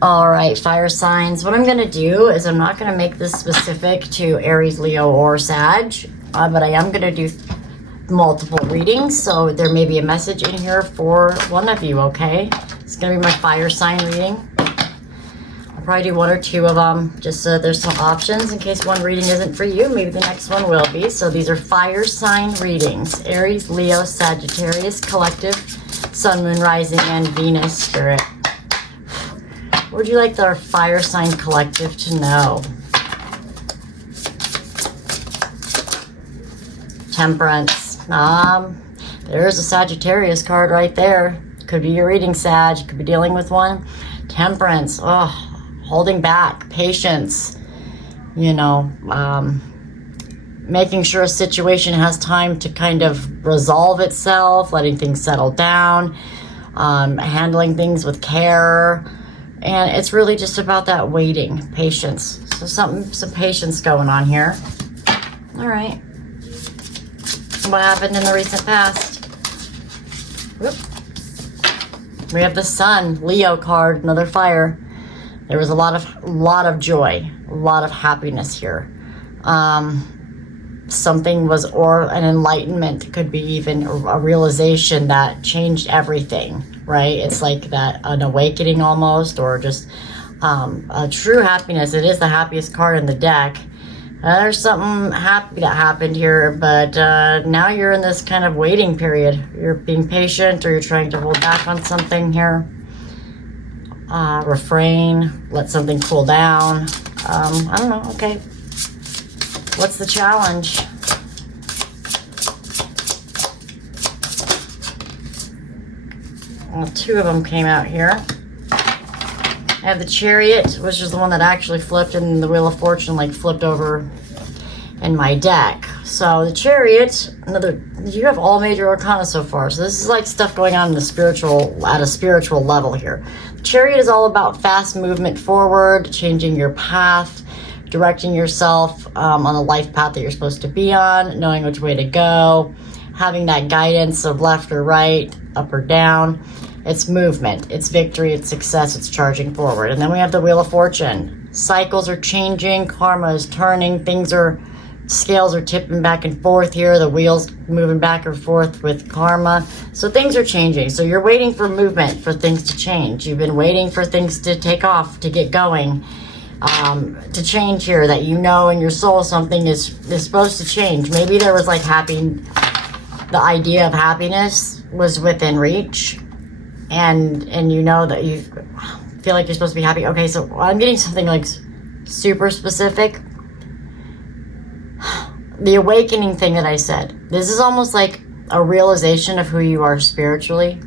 All right, fire signs. What I'm going to do is I'm not going to make this specific to Aries, Leo, or Sag, but I am going to do multiple readings, so there may be a message in here for one of you, okay? It's going to be my fire sign reading. I'll probably do one or two of them, just so there's some options in case one reading isn't for you. Maybe the next one will be. So these are fire sign readings. Aries, Leo, Sagittarius, Collective, Sun, Moon, Rising, and Venus, Spirit. What would you like the fire sign collective to know? Temperance. There's a Sagittarius card right there. Could be your reading, Sag. Could be dealing with one. Temperance. Oh, holding back. Patience. You know, making sure a situation has time to kind of resolve itself, letting things settle down, handling things with care. And it's really just about that waiting, patience. So some patience going on here. All right. What happened in the recent past? Whoop. We have the Sun, Leo card, another fire. There was a lot of joy, a lot of happiness here. Something was, or an enlightenment, could be even a realization that changed everything, right? It's like that, an awakening almost, or just a true happiness. It is the happiest card in the deck. There's something happy that happened here, but now you're in this kind of waiting period. You're being patient, or you're trying to hold back on something here. Refrain, let something cool down. I don't know, okay. What's the challenge? Well, two of them came out here. I have the Chariot, which is the one that actually flipped, and the Wheel of Fortune like flipped over in my deck. So the Chariot, you have all major arcana so far. So this is like stuff going on in the spiritual, at a spiritual level here. The Chariot is all about fast movement forward, changing your path, directing yourself on the life path that you're supposed to be on, knowing which way to go, having that guidance of left or right, up or down. It's movement, it's victory, it's success, it's charging forward. And then we have the Wheel of Fortune. Cycles are changing, karma is turning, scales are tipping back and forth here, the wheel's moving back and forth with karma. So things are changing. So you're waiting for movement, for things to change. You've been waiting for things to take off, to get going. To change here, that you know in your soul something is supposed to change. Maybe there was like the idea of happiness was within reach, and you know that you feel like you're supposed to be happy. Okay, so I'm getting something like super specific. The awakening thing that I said, this is almost like a realization of who you are spiritually,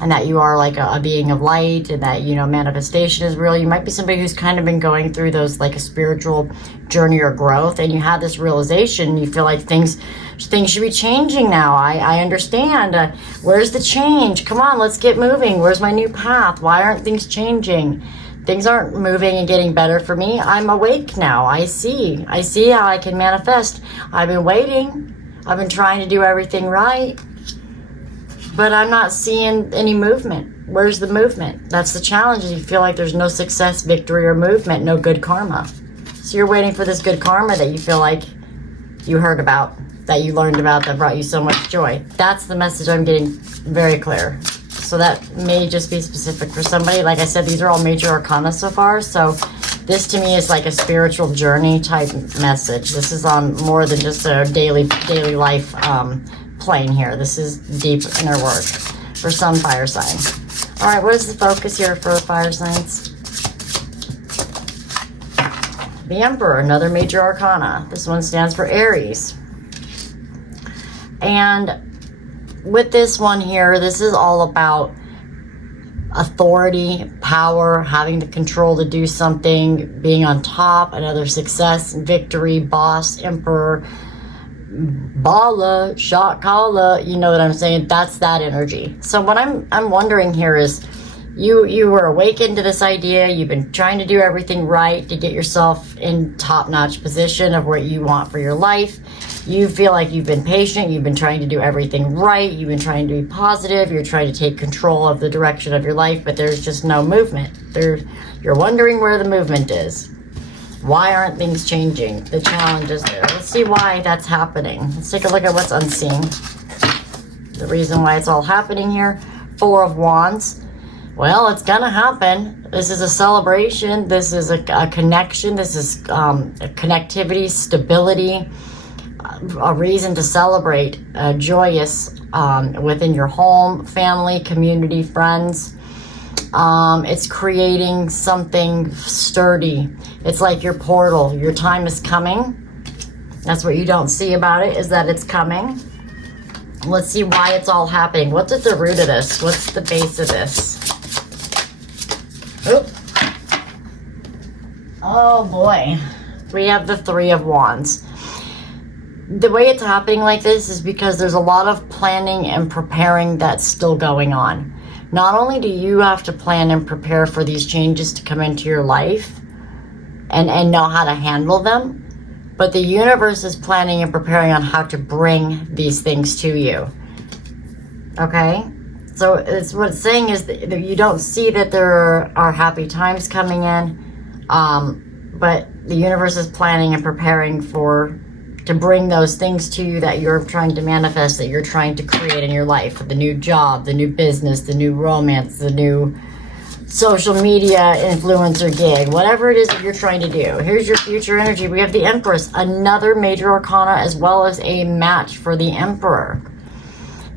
and that you are like a being of light, and that, you know, manifestation is real. You might be somebody who's kind of been going through those, like a spiritual journey or growth, and you had this realization. You feel like things should be changing now. I understand. Where's the change? Come on, let's get moving. Where's my new path? Why aren't things changing? Things aren't moving and getting better for me. I'm awake now. I see how I can manifest. I've been waiting. I've been trying to do everything right, but I'm not seeing any movement. Where's the movement? That's the challenge. Is you feel like there's no success, victory, or movement, no good karma. So you're waiting for this good karma that you feel like you heard about, that you learned about, that brought you so much joy. That's the message I'm getting very clear. So that may just be specific for somebody. Like I said, these are all major arcana so far. So this to me is like a spiritual journey type message. This is on more than just a daily life plane here. This is deep inner work for some fire sign. All right, what is the focus here for fire signs? The Emperor, another major arcana. This one stands for Aries. And with this one here, this is all about authority, power, having the control to do something, being on top, another success, victory, boss, emperor, bala, shot caller, you know what I'm saying? That's that energy. So what I'm wondering here is, you were awakened to this idea. You've been trying to do everything right to get yourself in top-notch position of what you want for your life. You feel like you've been patient, you've been trying to do everything right, you've been trying to be positive, you're trying to take control of the direction of your life, but there's just no movement. You're wondering where the movement is. Why aren't things changing? The challenge is there. Let's see why that's happening. Let's take a look at what's unseen. The reason why it's all happening here. 4 of Wands. Well, it's gonna happen. This is a celebration. This is a connection. This is a connectivity, stability, a reason to celebrate, joyous within your home, family, community, friends. It's creating something sturdy. It's like your portal. Your time is coming. That's what you don't see about it, is that it's coming. Let's see why it's all happening. What's at the root of this? What's the base of this? Oop. Oh boy. We have the 3 of Wands. The way it's happening like this is because there's a lot of planning and preparing that's still going on. Not only do you have to plan and prepare for these changes to come into your life and know how to handle them, but the universe is planning and preparing on how to bring these things to you. Okay? So it's what it's saying is that you don't see that there are happy times coming in, but the universe is planning and preparing to bring those things to you that you're trying to manifest, that you're trying to create in your life. The new job, the new business, the new romance, the new social media influencer gig, whatever it is that you're trying to do. Here's your future energy. We have the Empress, another major arcana, as well as a match for the Emperor.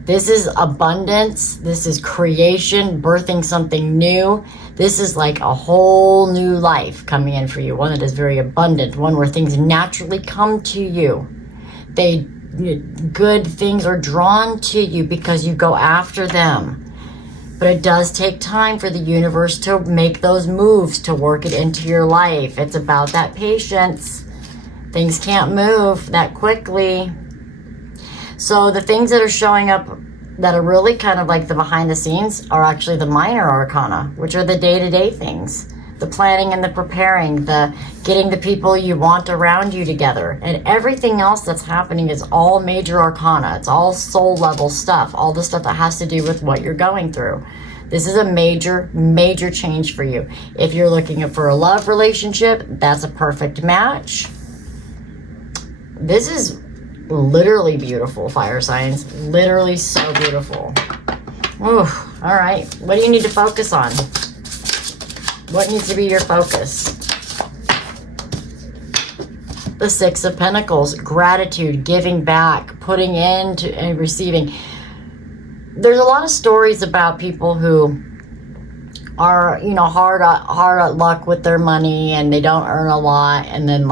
This is abundance. This is creation, birthing something new. This is like a whole new life coming in for you. One that is very abundant, one where things naturally come to you. Good things are drawn to you because you go after them. But it does take time for the universe to make those moves, to work it into your life. It's about that patience. Things can't move that quickly. So the things that are showing up that are really kind of like the behind the scenes are actually the minor arcana, which are the day-to-day things. The planning and the preparing, the getting the people you want around you together. And everything else that's happening is all major arcana. It's all soul level stuff. All the stuff that has to do with what you're going through. This is a major, major change for you. If you're looking for a love relationship, that's a perfect match. This is literally beautiful, fire signs. Literally so beautiful. Ooh, all right. What do you need to focus on? What needs to be your focus? The 6 of Pentacles, gratitude, giving back, putting into and receiving. There's a lot of stories about people who are, hard at luck with their money and they don't earn a lot, and then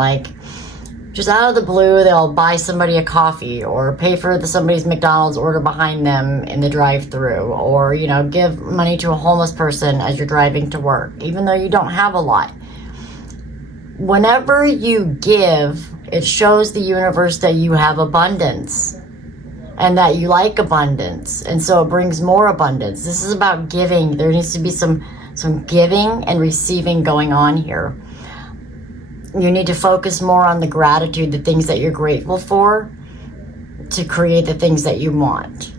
just out of the blue, they'll buy somebody a coffee or pay for somebody's McDonald's order behind them in the drive-thru, or, give money to a homeless person as you're driving to work, even though you don't have a lot. Whenever you give, it shows the universe that you have abundance and that you like abundance. And so it brings more abundance. This is about giving. There needs to be some giving and receiving going on here. You need to focus more on the gratitude, the things that you're grateful for, to create the things that you want.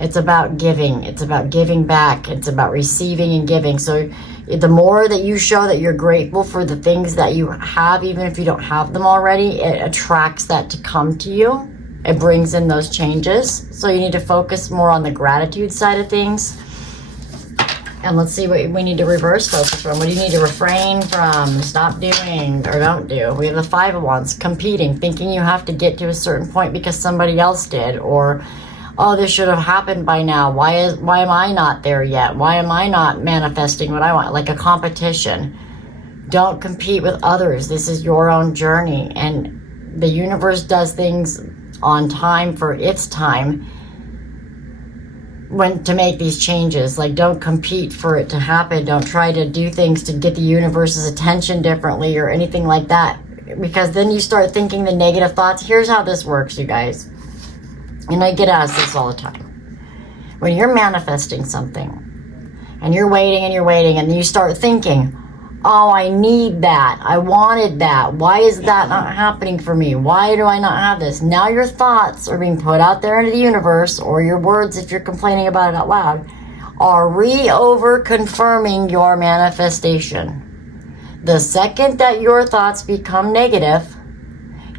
It's about giving. It's about giving back. It's about receiving and giving. So the more that you show that you're grateful for the things that you have, even if you don't have them already, it attracts that to come to you. It brings in those changes. So you need to focus more on the gratitude side of things. And let's see what we need to reverse focus from. What do you need to refrain from, stop doing, or don't do? We have the 5 of Wands, competing, thinking you have to get to a certain point because somebody else did, or, oh, this should have happened by now. Why am I not there yet? Why am I not manifesting what I want? Like a competition. Don't compete with others. This is your own journey, and the universe does things on time for its time. When to make these changes, don't compete for it to happen. Don't try to do things to get the universe's attention differently or anything like that, because then you start thinking the negative thoughts. Here's how this works, you guys, and I get asked this all the time. When you're manifesting something and you're waiting and then you start thinking, oh, I need that. I wanted that. Why is that not happening for me? Why do I not have this? Now your thoughts are being put out there into the universe, or your words, if you're complaining about it out loud, are over confirming your manifestation. The second that your thoughts become negative,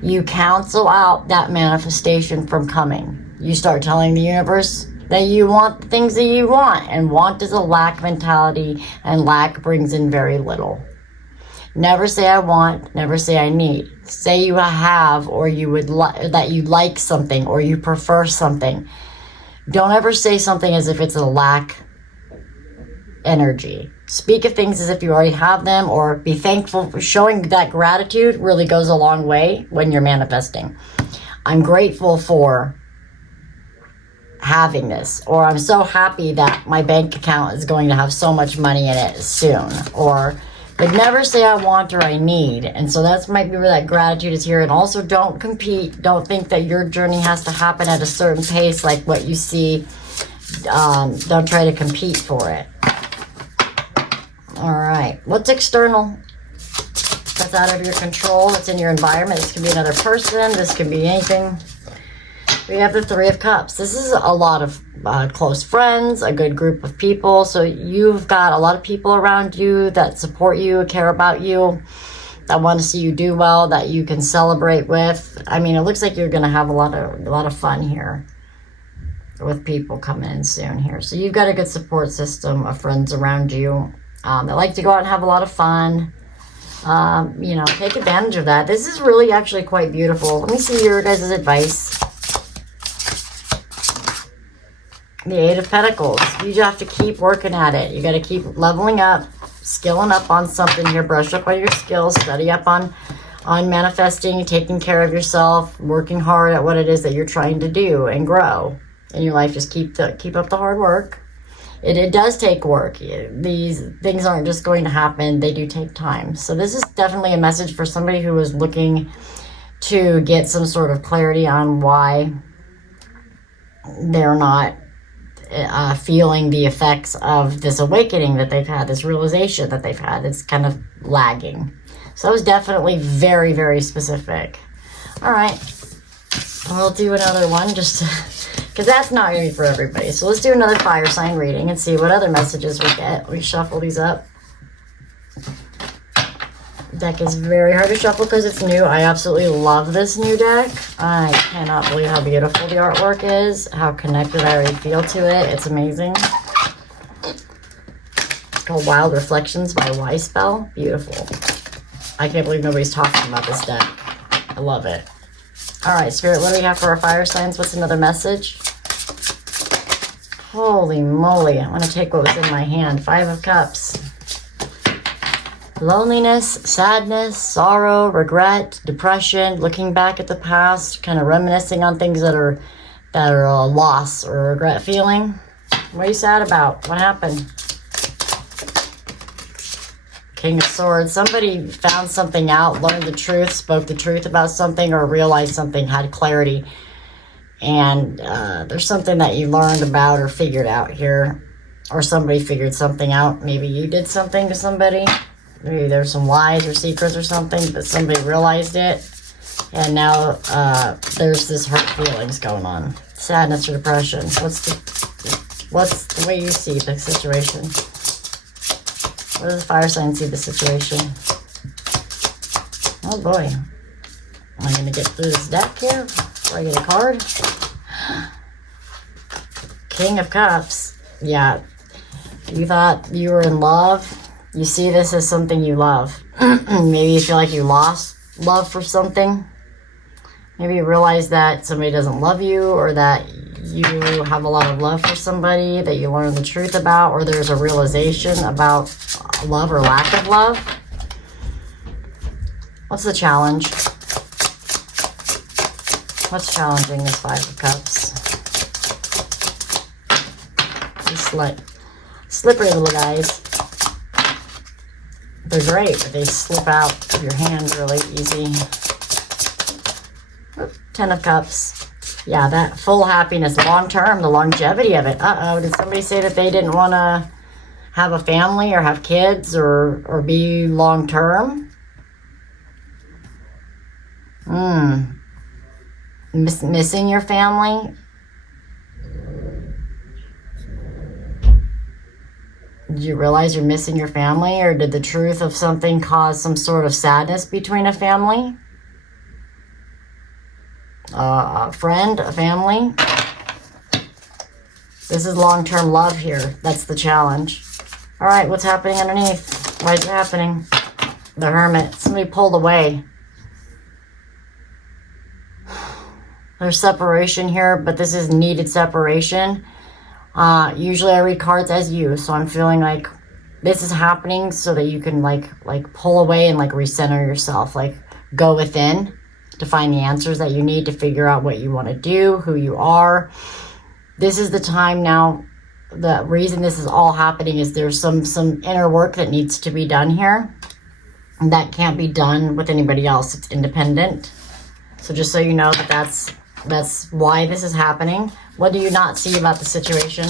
you cancel out that manifestation from coming. You start telling the universe that you want the things that you want, and want is a lack mentality, and lack brings in very little. Never say I want, never say I need. Say you have, or you would that you like something, or you prefer something. Don't ever say something as if it's a lack energy. Speak of things as if you already have them, or be thankful. Showing that gratitude really goes a long way when you're manifesting. I'm grateful for having this, or I'm so happy that my bank account is going to have so much money in it soon, but never say I want or I need. And so that's might be where that gratitude is here. And also, don't compete. Don't think that your journey has to happen at a certain pace like what you see. Don't try to compete for it. All right, what's external? That's out of your control. It's in your environment. This can be another person. This can be anything. We have the Three of Cups. This is a lot of close friends, a good group of people. So you've got a lot of people around you that support you, care about you, that want to see you do well, that you can celebrate with. I mean, it looks like you're going to have a lot of fun here with people coming in soon here. So you've got a good support system of friends around you that like to go out and have a lot of fun. Take advantage of that. This is really actually quite beautiful. Let me see your guys' advice. The Eight of Pentacles. You just have to keep working at it. You got to keep leveling up, skilling up on something here. Brush up on your skills. Study up on manifesting, taking care of yourself, working hard at what it is that you're trying to do and grow in your life. Just keep up the hard work. It does take work. These things aren't just going to happen. They do take time. So this is definitely a message for somebody who is looking to get some sort of clarity on why they're not feeling the effects of this awakening that they've had, this realization that they've had. It's kind of lagging. So it was definitely very, very specific. All right. We'll do another one just because that's not going to be for everybody. So let's do another fire sign reading and see what other messages we get. We shuffle these up. Deck is very hard to shuffle because it's new. I absolutely love this new deck. I cannot believe how beautiful the artwork is, how connected I already feel to it. It's amazing. It's called Wild Reflections by Y Spell. Beautiful. I can't believe nobody's talking about this deck. I love it. All right, Spirit, what do we have for our fire signs? What's another message? Holy moly. I'm going to take what was in my hand. Five of Cups. Loneliness, sadness, sorrow, regret, depression, looking back at the past, kind of reminiscing on things that are a loss or a regret feeling. What are you sad about? What happened? King of Swords. Somebody found something out, learned the truth, spoke the truth about something, or realized something, had clarity. And there's something that you learned about or figured out here. Or somebody figured something out. Maybe you did something to somebody. Maybe there's some lies or secrets or something, but somebody realized it. And now there's this hurt feelings going on. Sadness or depression. What's the way you see the situation? What does the fire sign see the situation? Oh boy. Am I going to get through this deck here before I get a card? King of Cups. Yeah. You thought you were in love. You see this as something you love. Maybe you feel like you lost love for something. Maybe you realize that somebody doesn't love you, or that you have a lot of love for somebody that you learn the truth about, or there's a realization about love or lack of love. What's the challenge? What's challenging this Five of Cups? These slippery little guys. They're great, but they slip out of your hand really easy. Ten of Cups. Yeah, that full happiness, long term, the longevity of it. Uh-oh, did somebody say that they didn't want to have a family or have kids or be long term. Missing your family. Did you realize you're missing your family, or did the truth of something cause some sort of sadness between a family? A friend, a family? This is long-term love here. That's the challenge. All right, what's happening underneath? Why is it happening? The Hermit. Somebody pulled away. There's separation here, but this is needed separation. Usually I read cards as you, so I'm feeling like this is happening so that you can like pull away and like recenter yourself, like go within to find the answers that you need to figure out what you want to do, who you are. This is the time now. The reason this is all happening is there's some inner work that needs to be done here. And that can't be done with anybody else. It's independent. So just so you know that's why this is happening. What do you not see about the situation?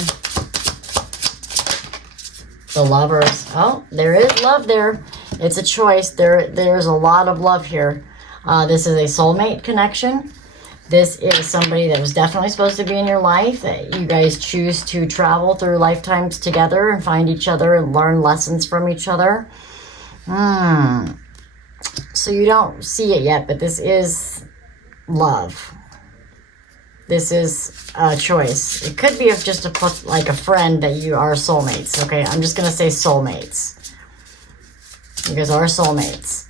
The Lovers. Oh, there is love there. It's a choice. There's a lot of love here. This is a soulmate connection. This is somebody that was definitely supposed to be in your life. You guys choose to travel through lifetimes together and find each other and learn lessons from each other. So you don't see it yet, but this is love. This is a choice. It could be just like a friend that you are soulmates. Okay, I'm just going to say soulmates. You guys are soulmates.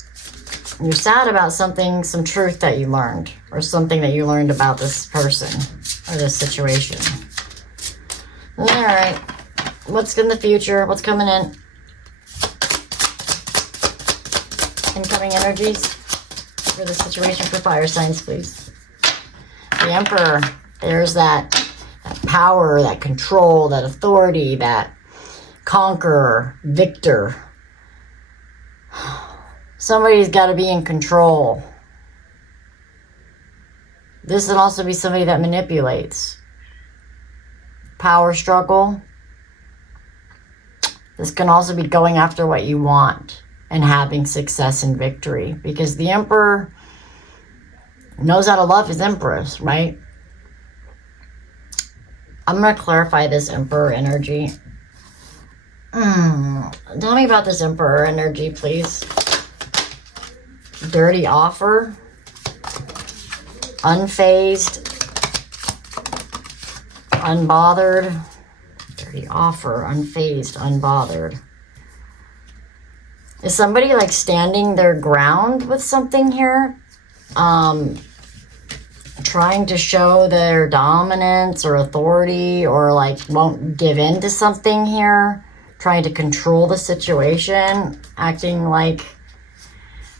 You're sad about something, some truth that you learned, or something that you learned about this person or this situation. All right. What's in the future? What's coming in? Incoming energies for the situation for fire signs, please. The Emperor. There's that power, that control, that authority, that conqueror, victor. Somebody's got to be in control. This would also be somebody that manipulates. Power struggle. This can also be going after what you want and having success and victory. Because the Emperor knows how to love his Empress, right? I'm going to clarify this Emperor energy. Tell me about this Emperor energy, please. Dirty offer. Unfazed. Unbothered. Dirty offer. Unfazed. Unbothered. Is somebody like standing their ground with something here? Trying to show their dominance or authority, or like won't give in to something here. Trying to control the situation. Acting like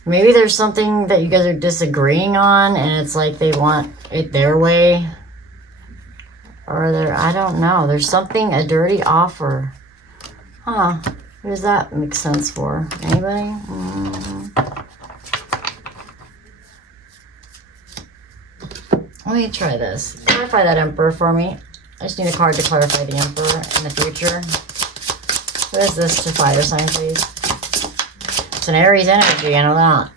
maybe there's something that you guys are disagreeing on and it's like they want it their way. Or I don't know. There's something, a dirty offer. Huh. What does that make sense for? Anybody? Let me try this. Clarify that Emperor for me. I just need a card to clarify the Emperor in the future. What is this to fire sign, please? It's an Aries energy, I know that.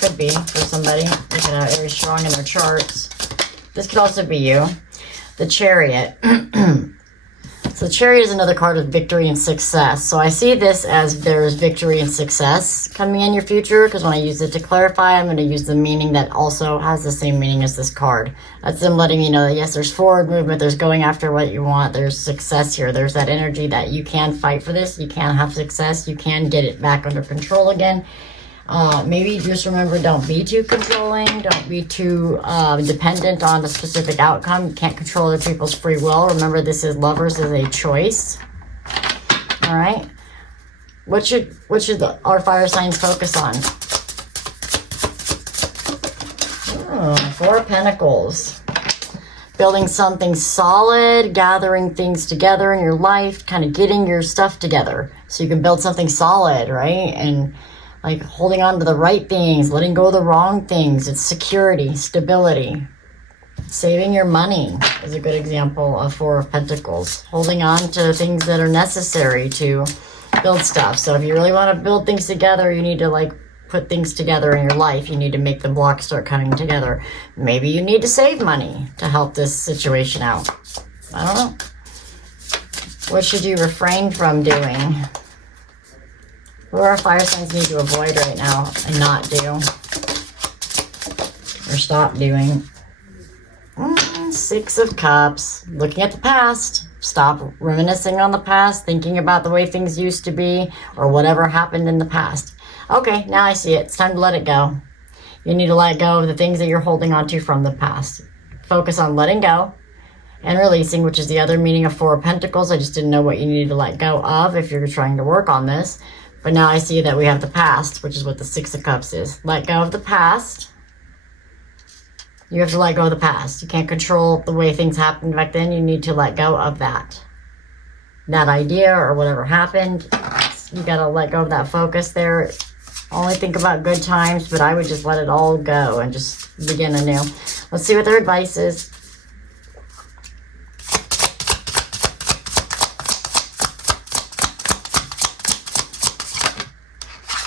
Could be for somebody. They could have Aries strong in their charts. This could also be you. The Chariot. So the Chariot is another card of victory and success. So I see this as there's victory and success coming in your future, because when I use it to clarify, I'm going to use the meaning that also has the same meaning as this card. That's them letting me know that yes, there's forward movement, there's going after what you want, there's success here. There's that energy that you can fight for this, you can have success, you can get it back under control again. Maybe just remember, don't be too controlling. Don't be too dependent on a specific outcome. You can't control other people's free will. Remember, this is Lovers is a choice. All right. What should our fire signs focus on? Four of Pentacles. Building something solid, gathering things together in your life, kind of getting your stuff together so you can build something solid, right? And like holding on to the right things, letting go of the wrong things. It's security, stability. Saving your money is a good example of Four of Pentacles. Holding on to things that are necessary to build stuff. So if you really want to build things together, you need to like put things together in your life. You need to make the blocks start coming together. Maybe you need to save money to help this situation out. I don't know. What should you refrain from doing? What are fire signs need to avoid right now and not do? Or stop doing? Six of Cups. Looking at the past. Stop reminiscing on the past, thinking about the way things used to be, or whatever happened in the past. Okay, now I see it. It's time to let it go. You need to let go of the things that you're holding on to from the past. Focus on letting go and releasing, which is the other meaning of Four of Pentacles. I just didn't know what you needed to let go of if you're trying to work on this. But now I see that we have the past, which is what the Six of Cups is. Let go of the past. You have to let go of the past. You can't control the way things happened back then. You need to let go of that. That idea or whatever happened. You got to let go of that focus there. Only think about good times, but I would just let it all go and just begin anew. Let's see what their advice is.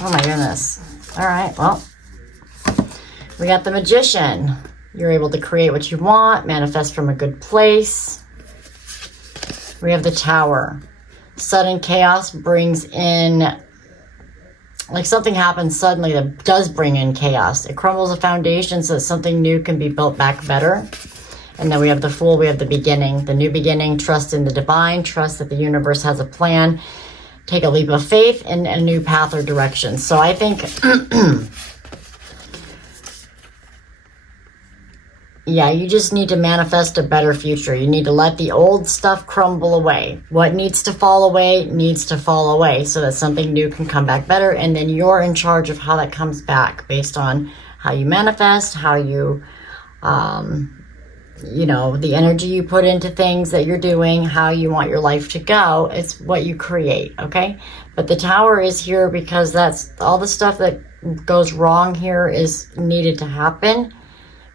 Oh my goodness. All right, well, we got the Magician. You're able to create what you want, manifest from a good place. We have the Tower. Sudden chaos brings in, like something happens suddenly that does bring in chaos. It crumbles a foundation so that something new can be built back better. And then we have the Fool, we have the beginning, the new beginning, trust in the divine, trust that the universe has a plan. Take a leap of faith in a new path or direction. So I think, yeah, you just need to manifest a better future. You need to let the old stuff crumble away. What needs to fall away so that something new can come back better. And then you're in charge of how that comes back based on how you manifest, how you, you know, the energy you put into things that you're doing, how you want your life to go. It's what you create, okay? But the Tower is here because that's all the stuff that goes wrong here is needed to happen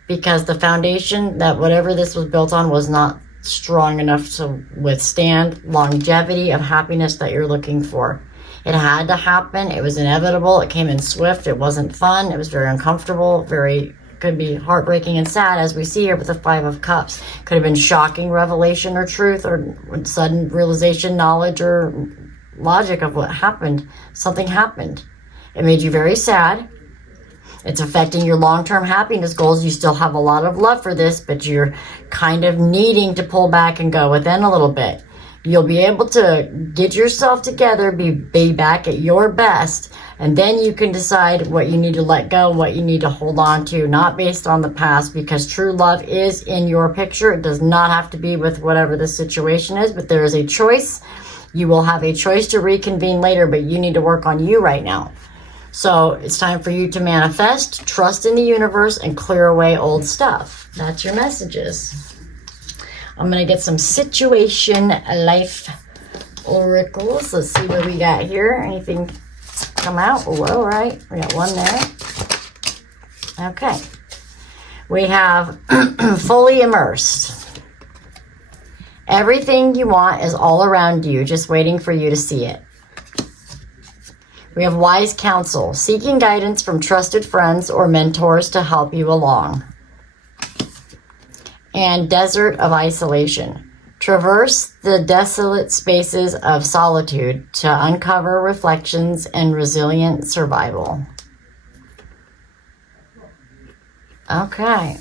because the foundation that whatever this was built on was not strong enough to withstand longevity of happiness that you're looking for. It had to happen. It was inevitable. It came in swift. It wasn't fun. It was very uncomfortable, could be heartbreaking and sad, as we see here with the Five of Cups. Could have been shocking revelation or truth or sudden realization, knowledge or logic of what happened. Something happened. It made you very sad. It's affecting your long-term happiness goals. You still have a lot of love for this, but you're kind of needing to pull back and go within a little bit. You'll be able to get yourself together, be back at your best, and then you can decide what you need to let go, what you need to hold on to, not based on the past, because true love is in your picture. It does not have to be with whatever the situation is, but there is a choice. You will have a choice to reconvene later, but you need to work on you right now. So it's time for you to manifest, trust in the universe, and clear away old stuff. That's your messages. I'm going to get some situation life oracles. Let's see what we got here. Anything come out? Oh, all right. We got one there. Okay. We have fully immersed. Everything you want is all around you, just waiting for you to see it. We have wise counsel, seeking guidance from trusted friends or mentors to help you along. And desert of isolation. Traverse the desolate spaces of solitude to uncover reflections and resilient survival. Okay.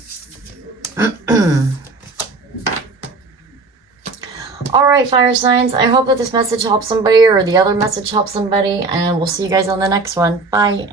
All right, fire signs. I hope that this message helps somebody or the other message helps somebody, and we'll see you guys on the next one. Bye.